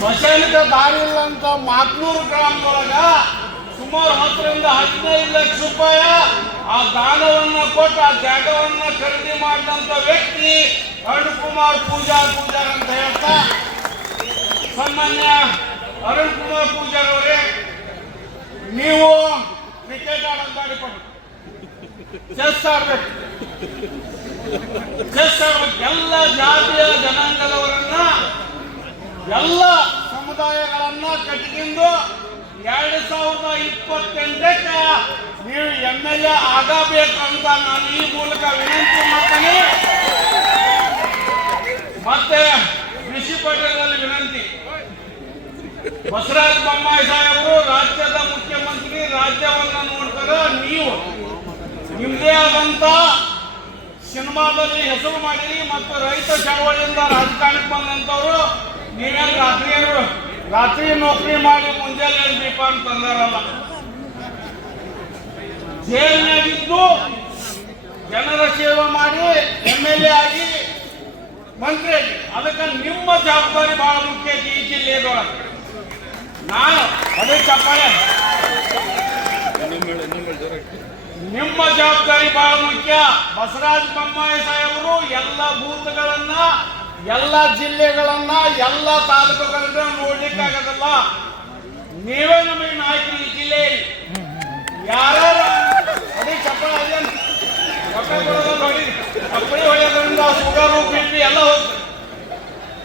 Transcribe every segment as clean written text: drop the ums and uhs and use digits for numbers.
ಸ್ಮಶಾನಕ ದಾರಿ ಇಲ್ಲ ಅಂತ ಮಾತ್ನೂರು ಗ್ರಾಮದೊಳಗ ಸುಮಾರು 10 ರಿಂದ 15 ಲಕ್ಷ ರೂಪಾಯಿ ಆ ದಾನವನ್ನ ಕೊಟ್ಟು ಆ ಜಾಗವನ್ನ ಖರೀದಿ ಮಾಡಿದಂತ ವ್ಯಕ್ತಿ ಅರುಣ್ ಕುಮಾರ್ ಪೂಜಾರ್ ಅಂತ ಹೇಳ್ತಾ, ಸನ್ಮಾನ್ಯ ಅರುಣ್ ಕುಮಾರ್ ಪೂಜಾರ್ ಅವರೇ, ನೀವು ಕ್ರಿಕೆಟ್ ಆಡೋದು ಮಾಡಿಕೊಂಡು ಚೆಸ್ ಆಡ್ಬೇಕು. ಎಲ್ಲ ಜಾತಿಯ ಜನಾಂಗದವರನ್ನ, ಎಲ್ಲ ಸಮುದಾಯಗಳನ್ನ ಕಟ್ಟಿಕೊಂಡು 2028ಕ್ಕೆ ನೀವು MLA ಆಗಬೇಕಂತ ನಾನು ಈ ಮೂಲಕ ವಿನಂತಿ ಮಾಡ್ತೇನೆ. ಮತ್ತೆ ಕೃಷಿ ಪಟೇಲಲ್ಲಿ ವಿನಂತಿ, ಬಸವರಾಜ ಬೊಮ್ಮಾಯಿ ಸಾಹೇಬರು ರಾಜ್ಯದ ಮುಖ್ಯಮಂತ್ರಿ, ರಾಜ್ಯವನ್ನ ನೋಡ್ತಾರ. ನೀವು ನಿಮ್ಮದೇ ಆದಂತ ಸಿನಿಮಾದಲ್ಲಿ ಹೆಸರು ಮಾಡಿರಿ ಮತ್ತು ರೈತ ಚಳವಳಿಯಿಂದ ರಾಜಕಾರಣಕ್ಕೆ ಬಂದಂತವ್ರು. ನೀವೇನು ರಾತ್ರಿ ನೌಕರಿ ಮಾಡಿ ಮುಂಜಾನೆ ದೀಪ ಅಂತಂದಾರಲ್ಲ, ಜೈಲಿನಾಗಿದ್ದು ಜನರ ಸೇವೆ ಮಾಡಿ MLA ಆಗಿ ಮಂತ್ರಿ ಆಗಿ, ಅದಕ್ಕೆ ನಿಮ್ಮ ಜವಾಬ್ದಾರಿ ಬಹಳ ಮುಖ್ಯ ಐತಿ ಈ ಜಿಲ್ಲೆಯೊಳಗೆ. ನಾನು ಅದೇ ಚಪ್ಪಾಳೆ, ನಿಮ್ಮ ಜವಾಬ್ದಾರಿ ಬಹಳ ಮುಖ್ಯ. ಬಸವರಾಜ ಬೊಮ್ಮಾಯಿ ಸಾಹೇಬರು ಎಲ್ಲ ಬೂತ್ಗಳನ್ನ, ಎಲ್ಲ ಜಿಲ್ಲೆಗಳನ್ನ, ಎಲ್ಲ ತಾಲೂಕುಗಳನ್ನ ನೋಡ್ಲಿಕ್ಕೆ ಆಗೋದಲ್ಲ. ನೀವೇ ನಮಗೆ ನಾಯಕರು ಈ ಜಿಲ್ಲೆ. ಯಾರು ಅದೇ ಚಪ್ಪಳಿ ಚಪ್ಪಳಿ ಹೊಡೆಯೋದ್ರಿಂದ ಶುಗರು BP ಎಲ್ಲ ಹೋಗ್ತದೆ.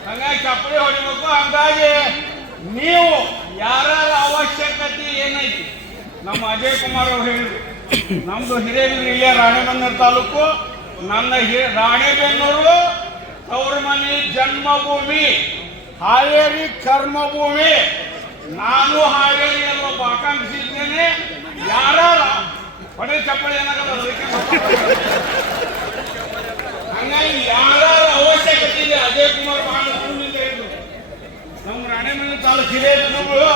ಹಂಗಾಗಿ ಚಪ್ಪಳಿ ಹೊಡಿಬೇಕು. ಹಂಗಾಗಿ ನೀವು ಯಾರ ಅವಶ್ಯಕತೆ ಏನೈತಿ, ನಮ್ಮ ಅಜಯ್ ಕುಮಾರ್ ಅವರು ಹೇಳಿದ್ರು, ನಮ್ದು ಹಿರೇಬೆನ್ನೂರು ರಾಣೆಬೆನ್ನೂರು ತಾಲೂಕು, ನನ್ನ ರಾಣೆಬೆನ್ನೂರು ತವ್ರ ಮನೆ ಜನ್ಮಭೂಮಿ, ಹಾವೇರಿ ಕರ್ಮಭೂಮಿ. ನಾನು ಹಾವೇರಿಯಲ್ಲಿ ಒಬ್ಬ ಆಕಾಂಕ್ಷಿದ್ದೇನೆ. ಯಾರ ಹೊಡೆ ಚಪ್ಪಳಿ ಏನಾಗಲ್ಲ. ಹಂಗಾಗಿ ಯಾರ ಅವಶ್ಯಕತೆ ಇದೆ, ಅಜಯ್ ಕುಮಾರ್ ಬಹಳ ಭೂಮಿಯಿಂದ ಇದ್ರು. ನಮ್ಮ ರಾಣೆಬೆನ್ನೂರು ತಾಲೂಕು ಹಿರೇಬೆನ್ನೂರು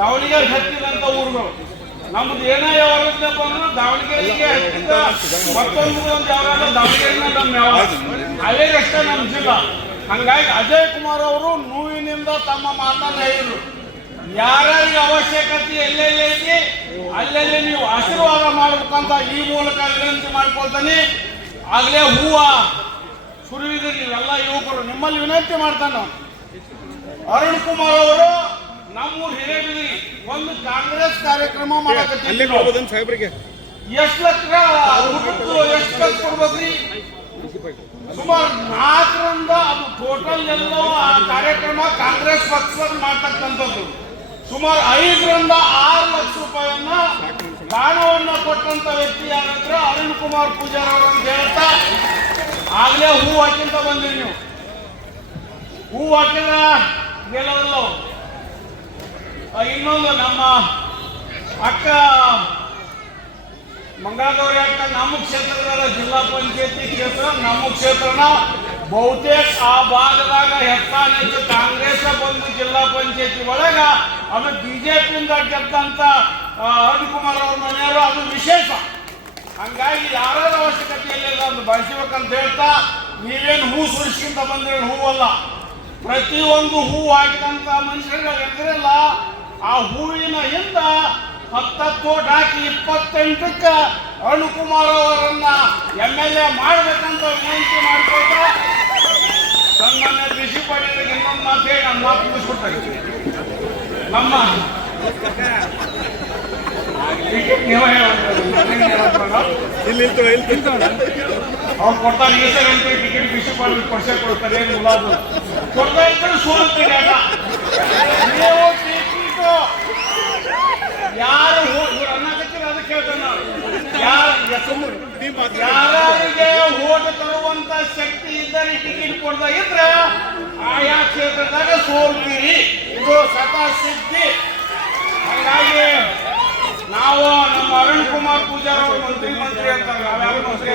ದಾವಣಗೆರೆ ಹತ್ತಿದಂತ ಊರುಗಳು. ನಮ್ದು ಏನೋ ಯಾವಾಗಪ್ಪ ಅಂದ್ರೆ ದಾವಣಗೆರೆಗೆ ಹತ್ತಿದ ಮತ್ತೊಂದು ಒಂದು ಯಾವ ದಾವಣಗೆರೆನ ನಮ್ಮ ಯಾವ ಹಾವೇರಿ ಅಷ್ಟೇ ನಮ್ಮ ಜಿಲ್ಲಾ. ಹಂಗಾಗಿ ಅಜಯ್ ಕುಮಾರ್ ಅವರು ನೋವಿನಿಂದ ತಮ್ಮ ಮಾತನ್ನ ಹೇಳಿದ್ರು. ಯಾರ್ಯಾರಿಗೆ ಅವಶ್ಯಕತೆ ಎಲ್ಲೆಲ್ಲಿ ಅಲ್ಲೆಲ್ಲಿ ನೀವು ಆಶೀರ್ವಾದ ಮಾಡ್ಬೇಕಂತ ಈ ಮೂಲಕ ವಿನಂತಿ ಮಾಡ್ಕೊಳ್ತಾನೆ. ಆಗ್ಲೇ ಹೂವ ಸುರಿವಿದ್ರಿ ನೀವೆಲ್ಲ ಯುವಕರು, ನಿಮ್ಮಲ್ಲಿ ವಿನಂತಿ ಮಾಡ್ತಾನೆ. ಅರುಣ್ ಕುಮಾರ್ ಅವರು ನಮ್ಮೂರು ಹಿರೇಬಿದ್ರಿ ಒಂದು ಕಾಂಗ್ರೆಸ್ ಕಾರ್ಯಕ್ರಮ ಮಾಡಕತ್ತೀವಿ. ಎಷ್ಟು ಲಕ್ಷ ಎಷ್ಟು ಖರ್ಚು ಕೊಡ್ಬೇಕ್ರಿ? ಸುಮಾರು 4ರಿಂದ ಅದು ಟೋಟಲ್ ಎಲ್ಲ ಆ ಕಾರ್ಯಕ್ರಮ ಕಾಂಗ್ರೆಸ್ ಪಕ್ಷದಲ್ಲಿ ಮಾಡ್ತಕ್ಕಂಥದ್ದು. ಸುಮಾರು 5ರಿಂದ 6 ಲಕ್ಷ ರೂಪಾಯಿಯನ್ನ ದಾನವನ್ನ ಕೊಟ್ಟಂತ ವ್ಯಕ್ತಿ ಯಾರಂದ್ರೆ ಅರುಣ್ ಕುಮಾರ್ ಪೂಜಾರ್ ಅವರು ಅಂತ ಹೇಳ್ತಾ, ಆಗ್ಲೇ ಹೂ ಹಾಕಿಂತ ಬಂದಿರಿ ನೀವು. ಹೂ ಹಾಕಿದ ಗೆಲ್ಲವಲ್ಲ. ಇನ್ನೊಂದು ನಮ್ಮ ಅಕ್ಕ ಮಂಗಳಗೌರಿ ಅಕ್ಕ ನಮ್ಮ ಕ್ಷೇತ್ರದ ಜಿಲ್ಲಾ ಪಂಚಾಯತಿ ಕ್ಷೇತ್ರ, ನಮ್ಮ ಕ್ಷೇತ್ರನ ಬಹುತೇಕ ಆ ಭಾಗದಾಗ ಹೆಚ್ಚು ಕಾಂಗ್ರೆಸ್ ಬಂದು ಜಿಲ್ಲಾ ಪಂಚಾಯತಿ ಒಳಗ ಅದು ಬಿಜೆಪಿಯಿಂದ ಗೆದ್ದಂತ ಅರುಣ್ ಕುಮಾರ್ ಅವ್ರ ಮನೆಯವರು, ಅದು ವಿಶೇಷ. ಹಂಗಾಗಿ ಯಾರ ಅವಶ್ಯಕತೆಯಲ್ಲ ಅದು ಬಳಸಬೇಕಂತ ಹೇಳ್ತಾ, ನೀವೇನು ಹೂ ಸುರಿಸ್ಕಿಂತ ಬಂದ್ರೆ ಹೂವಲ್ಲ, ಪ್ರತಿಯೊಂದು ಹೂ ಹಾಕಿದಂತ ಮನುಷ್ಯರುಗಳು ಎದ್ರಲ್ಲ, ಆ ಹೂವಿನ ಹಿಂದ 10 ಕೋಟಿ ಹಾಕಿ 28ಕ್ಕೆ ಅರುಣ್ ಕುಮಾರ್ ಅವರನ್ನ MLA ಮಾಡಬೇಕಂತ ವಿನಂತಿ ಮಾಡ್ಕೊಳ್ತಾ, ಸನ್ಮಾನ್ಯ ಕೃಷಿ ಪಡೆಗಳಿಗೆ ಇನ್ನೊಂದು ಮಾತು ಹೇಳಿ ನಾನು ಮಾತು ಮುಗಿಸ್ಕೊಡ್ತಾರೆ. ನಮ್ಮ ಅವ್ರು ಕೊಡ್ತಾರೆ ಈ ಸರಿ ಅಂತ ಟಿಕೆಟ್ ಕೃಷಿ ಪಡೆ ಕೊಡ್ಸೇ ಕೊಡ್ತಾರೆ. ಮುಲಾದು ಕೊಡ್ತಾ ಇದ್ರೆ ಸೋಲ್ತೀರಿ. ನೀವು ಟಿಕೆಟು ಯಾರು ಅನ್ನಕತ್ತೀರ ಅದಕ್ಕೆ ಹೇಳ್ತೇನೆ ನಾವು. ಯಾರಿಗೆ ಓಟ್ ತರುವಂತ ಶಕ್ತಿ ಇದ್ದರೆ ಟಿಕೆಟ್ ಕೊಡ್ತಾ ಇದ್ರೆ ಆಯಾ ಕ್ಷೇತ್ರದಾಗ ಸೋಲ್ತೀರಿ. ಇದು ಸ್ವತಃ ಸಿದ್ಧಿ. ಹಾಗಾಗಿ ನಾವು ನಮ್ಮ ಅರುಣ್ ಕುಮಾರ್ ಪೂಜಾರ್ ಅವರು ಮಂತ್ರಿ ಅಂತಾರೆ. ನಾವ್ಯಾರು ಮಂತ್ರಿ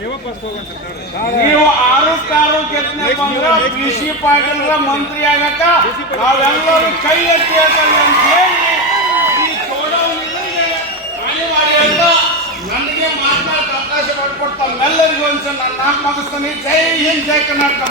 ನೀವು 6 ಗೆದ್ದ ಬಂದ್ರೆ ಕೃಷಿ ಪಾಟೀಲ್ ಮಂತ್ರಿ ಆಗಕ್ಕ ನಾವೆಲ್ಲರೂ ಕೈ ಎತ್ತಿ ಹೇಳ್ತಾರೆ ಅಂತ ಹೇಳಿ ಈ ಚೋಡವನಿಗೆ ಅನಿವಾರ್ಯ. ನನಗೆ ಮಾತನಾಡಕ್ಕೆ ಅವಕಾಶ ಮಾಡಿಕೊಡ್ತಾ ಎಲ್ಲರಿಗೂ ಒಂದ್ಸಲ ನಾನು 4 ಮುಗಿಸ್ತಾನೆ. ಜೈ ಹಿಂದ್, ಜೈ ಕರ್ನಾಟಕ.